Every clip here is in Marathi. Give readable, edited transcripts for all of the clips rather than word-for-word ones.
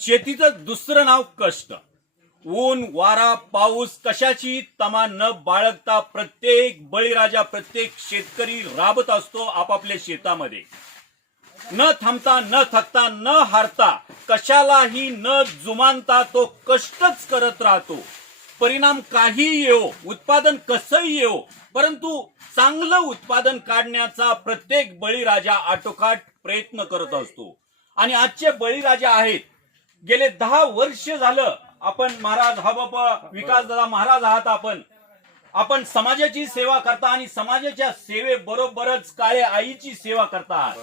शेतीचं दुसरं नाव कष्ट. ऊन वारा पाऊस कशाची तमा न बाळगता प्रत्येक बळीराजा, प्रत्येक शेतकरी राबत असतो आपापल्या शेतामध्ये. न थांबता, न थकता, न हारता, कशालाही न जुमानता तो कष्टच करत राहतो. परिणाम काही येवो, उत्पादन कसंही येवो, परंतु चांगलं उत्पादन काढण्याचा प्रत्येक बळीराजा आटोकाट प्रयत्न करत असतो. आणि आजचे बळीराजा आहेत. गेले 10 वर्ष झालं आपण महाराज हा बाबा विकासदादा महाराज आहात. आपण समाजाची सेवा करता आणि समाजाच्या सेवेबरोबरच काळ्या आईची सेवा करता आहात.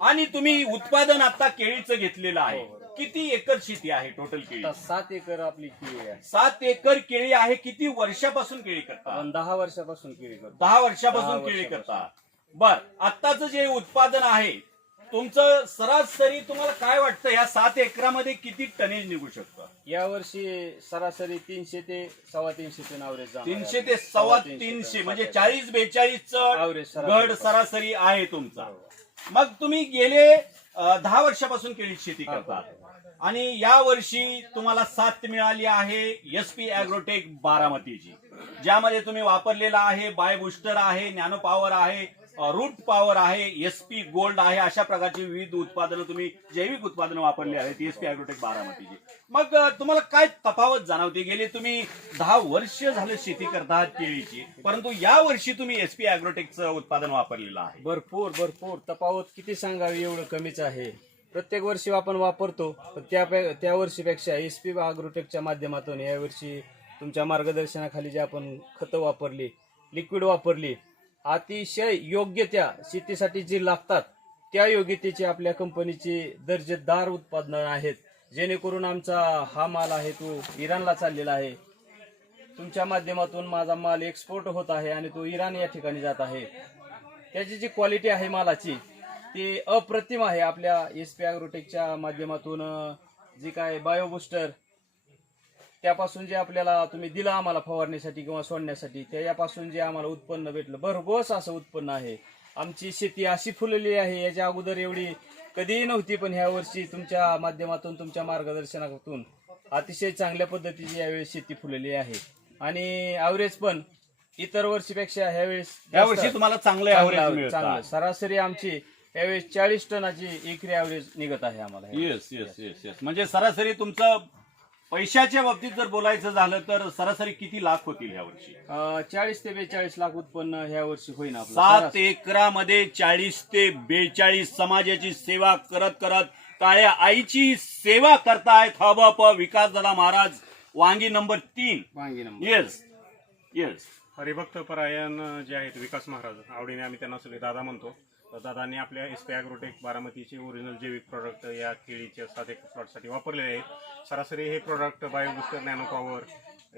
आणि तुम्ही उत्पादन आता केळीचं घेतलेलं आहे. किती एकर शेती आहे टोटल केळी? 7 एकर आपली केळी आहे. 7 एकर केळी आहे. किती वर्षापासून केळी करता? आपण 10 वर्षापासून केळी करतो. 10 वर्षापासून केळी करता. बर, आत्ताच जे उत्पादन आहे तुमचं सरासरी तुम्हाला काय वाटतं या 7 एकरामध्ये किती टनेज निघू शकतं? या वर्षी सरासरी 300 ते 350 टन ॲव्हरेज. 300 ते 350 म्हणजे 40-42 घड सरासरी आहे तुमचा. मग तुम्ही गेले 10 वर्षापासून केळी शेती करता आणि या वर्षी तुम्हाला साथ मिळाली आहे SP ॲग्रोटेक बारामतीची, ज्यामध्ये तुम्ही वापरलेला आहे बाय बूस्टर आहे, नॅनो पॉवर आहे, रूट पॉवर आहे, SP गोल्ड आहे. अशा प्रकारची विविध उत्पादनं तुम्ही जैविक उत्पादनं वापरली आहेत SP ॲग्रोटेक बारामतीची. मग तुम्हाला काय तफावत जाणवते? गेले तुम्ही 10 वर्ष झाले शेती करतात केळीची, परंतु या वर्षी तुम्ही SP ॲग्रोटेकचं उत्पादन वापरलेलं आहे. भरपूर तफावत किती सांगावी एवढं कमीच आहे. प्रत्येक वर्षी आपण वापरतो, पण त्या वर्षीपेक्षा SP ॲग्रोटेकच्या माध्यमातून या वर्षी तुमच्या मार्गदर्शनाखाली जे आपण खतं वापरली, लिक्विड वापरली, अतिशय योग्य त्या शेतीसाठी जी लागतात त्या योग्यतेची आपल्या कंपनीची दर्जेदार उत्पादनं आहेत. जेणेकरून आमचा हा माल आहे तो इराणला चाललेला आहे. तुमच्या माध्यमातून माझा माल एक्सपोर्ट होत आहे आणि तो इराण या ठिकाणी जात आहे. त्याची जी क्वालिटी आहे मालाची ती अप्रतिम आहे. आपल्या SP ॲग्रोटेकच्या माध्यमातून जी काय बायोबूस्टर त्यापासून जे आपल्याला तुम्ही दिलं आम्हाला फवारण्यासाठी किंवा सोडण्यासाठी, त्यापासून जे आम्हाला उत्पन्न भेटलं भरघोस असं उत्पन्न आहे. आमची शेती अशी फुललेली आहे, याच्या अगोदर एवढी कधीही नव्हती, पण ह्या वर्षी तुमच्या माध्यमातून तुमच्या मार्गदर्शनातून अतिशय चांगल्या पद्धतीची यावेळी शेती फुललेली आहे. आणि ॲव्हरेज पण इतर वर्षीपेक्षा यावर्षी तुम्हाला चांगलं चांगलं सरासरी आमची यावेळेस 40 टनाची एकरी ॲव्हरेज निघत आहे आम्हाला. येस. म्हणजे सरासरी तुमचं पैशाच्या बाबतीत जर बोलायचं झालं तर सरासरी किती लाख होतील यावर्षी? 40 ते 42 लाख उत्पन्न ह्या वर्षी होईल आपलं. 7 एकरामध्ये 40 ते 42 समाजाची सेवा करत काळ्या आईची सेवा करतायत हबप विकासदादा महाराज वांगी नंबर 3. येस. हरिभक्त परायण जे आहेत विकास महाराज, आवडीने आम्ही त्यांना सगळे दादा म्हणतो. तर दादांनी आपल्या SP ॲग्रोटेक बारामतीचे ओरिजिनल जैविक प्रोडक्ट या केळीच्या 7 एकर प्लॉटसाठी वापरलेले आहेत. सरासरी हे product biobooster, nano power,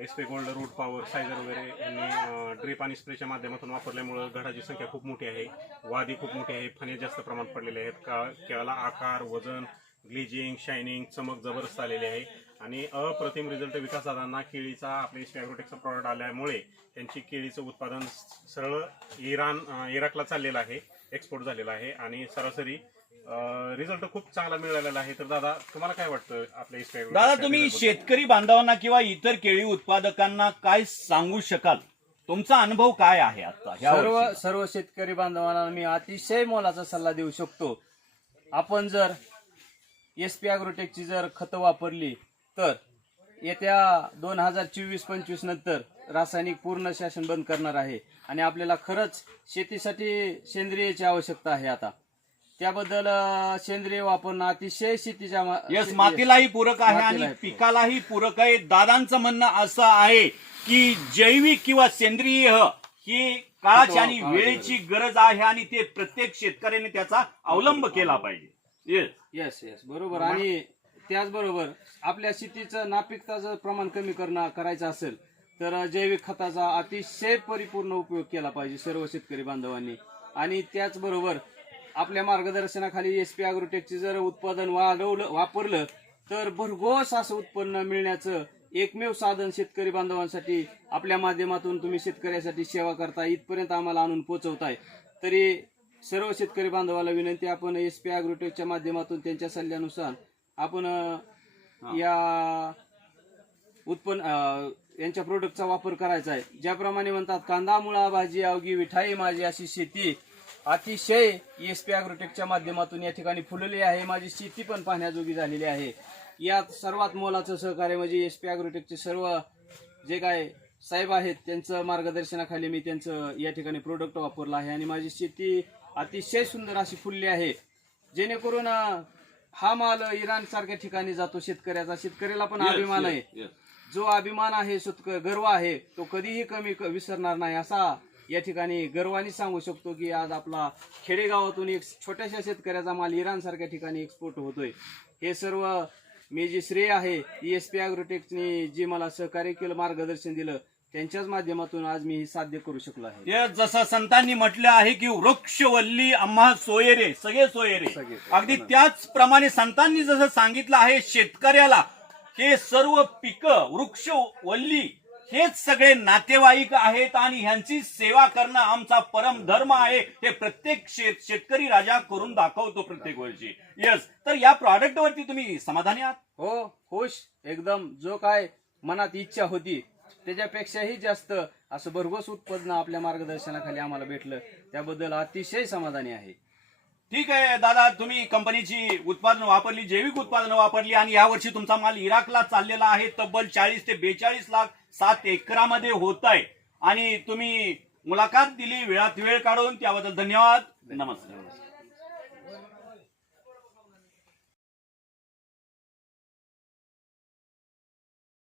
SP gold, root power, sizer वगैरे यांनी ड्रिप आणि स्प्रेच्या माध्यमातून वापरल्यामुळे घडाची संख्या खूप मोठी आहे, वादी खूप मोठी आहे, फणे जास्त प्रमाणात पडलेले आहेत, केळाला आकार, वजन, ग्लिजिंग, शायनिंग, चमक जबरदस्त आलेली आहे. आणि अप्रतिम रिझल्ट विकासदादांना केळीचा आपल्या SP ॲग्रोटेकचा प्रॉडक्ट आल्यामुळे त्यांची केळीचं उत्पादन सरळ इराकला चाललेलं आहे, एक्सपोर्ट झालेला आहे आणि सरासरी रिझल्ट खूप चांगला मिळालेला आहे. तर दादा तुम्हाला काय वाटतं आपल्या SP ॲग्रोटेक? दादा तुम्ही शेतकरी बांधवांना किंवा इतर केळी उत्पादकांना काय सांगू शकाल? तुमचा अनुभव काय आहे आता? सर्व शेतकरी बांधवांना मी अतिशय मोलाचा सल्ला देऊ शकतो. आपण जर SP ॲग्रोटेकची जर खतं वापरली तर येत्या 2024-25 नंतर रासायनिक पूर्ण शासन बंद करणार आहे आणि आपल्याला खरंच शेतीसाठी सेंद्रियची आवश्यकता आहे. आता त्याबद्दल सेंद्रिय वापरणं अतिशय शेतीच्या मातीलाही पूरक आहे आणि पिकालाही पूरक आहे. दादांचं म्हणणं असं आहे की जैविक किंवा सेंद्रिय ही काळाची आणि वेळेची गरज आहे आणि ते प्रत्येक शेतकऱ्याने त्याचा अवलंब केला पाहिजे. येस बरोबर. आणि त्याचबरोबर आपल्या शेतीचं नापिकताचं प्रमाण कमी करायचं असेल तर जैविक खताचा अतिशय परिपूर्ण उपयोग केला पाहिजे सर्व शेतकरी बांधवांनी. आणि त्याचबरोबर आपल्या मार्गदर्शनाखाली SP ॲग्रोटेकचे जर उत्पादन वापरलं तर भरघोस असं उत्पन्न मिळण्याचं एकमेव साधन शेतकरी बांधवांसाठी आपल्या माध्यमातून तुम्ही शेतकऱ्यासाठी सेवा करता, इथपर्यंत आम्हाला आणून पोहोचवताय. तरी सर्व शेतकरी बांधवाला विनंती, आपण SP ॲग्रोटेकच्या माध्यमातून त्यांच्या सल्ल्यानुसार आपण या उत्पन्न यांच्या प्रोडक्टचा वापर करायचा आहे. ज्याप्रमाणे म्हणतात कांदा मुळा भाजी अवघी विठाई माझी अशी शेती अतिशय ESP ॲग्रोटेकच्या माध्यमातून या ठिकाणी फुलली आहे. माझी शेती पण पाहण्याजोगी झालेली आहे. यात सर्वात मोलाचं सहकार्य म्हणजे ESP ॲग्रोटेकचे सर्व जे काय साहेब आहेत त्यांचं मार्गदर्शनाखाली मी त्यांचं या ठिकाणी प्रोडक्ट वापरलं आहे आणि माझी शेती अतिशय सुंदर अशी फुलली आहे. जेणेकरून हा माल इराण सारख्या ठिकाणी जातो शेतकऱ्याचा. शेतकऱ्याला पण अभिमान आहे. जो अभिमान आहे, गर्व आहे, तो कधीही कमी विसरणार नाही असा या ठिकाणी गर्वाने सांगू शकतो की आज आपला खेडेगावातून एक छोट्याशा शेतकऱ्याचा माल इराण सारख्या ठिकाणी एक्सपोर्ट होतोय. हे सर्व मी जे श्रेय आहे ESP ॲग्रोटेकने जे मला सहकार्य केलं, मार्गदर्शन दिलं, त्यांच्याच माध्यमातून आज मी हे साध्य करू शकलो आहे. हे जसं संतांनी म्हटलं आहे की वृक्षवल्ली आम्हा सोयरे, सगळे सोयरे, अगदी त्याचप्रमाणे संतांनी जसं सांगितलं आहे शेतकऱ्याला हे सर्व पिकं वृक्षवल्ली हेच सगळे नातेवाईक आहेत आणि ह्यांची सेवा करणं आमचा परम धर्म आहे. हे प्रत्येक शेतकरी राजा करून दाखवतो प्रत्येक वर्षी. यस, तर या प्रॉडक्ट वरती तुम्ही समाधानी आहात? हो, खुश एकदम. जो काय मनात इच्छा होती त्याच्यापेक्षाही जास्त असं भरघोस उत्पन्न आपल्या मार्गदर्शनाखाली आम्हाला भेटलं, त्याबद्दल अतिशय समाधानी आहे. ठीक आहे दादा, तुम्ही कंपनीची उत्पादनं वापरली, जैविक उत्पादनं वापरली आणि यावर्षी तुमचा माल इराकला चाललेला आहे. तब्बल 40 ते 42 लाख 7 एकरामध्ये होत आहे आणि तुम्ही मुलाखत दिली वेळात वेळ काढून, त्याबद्दल धन्यवाद. नमस्कार.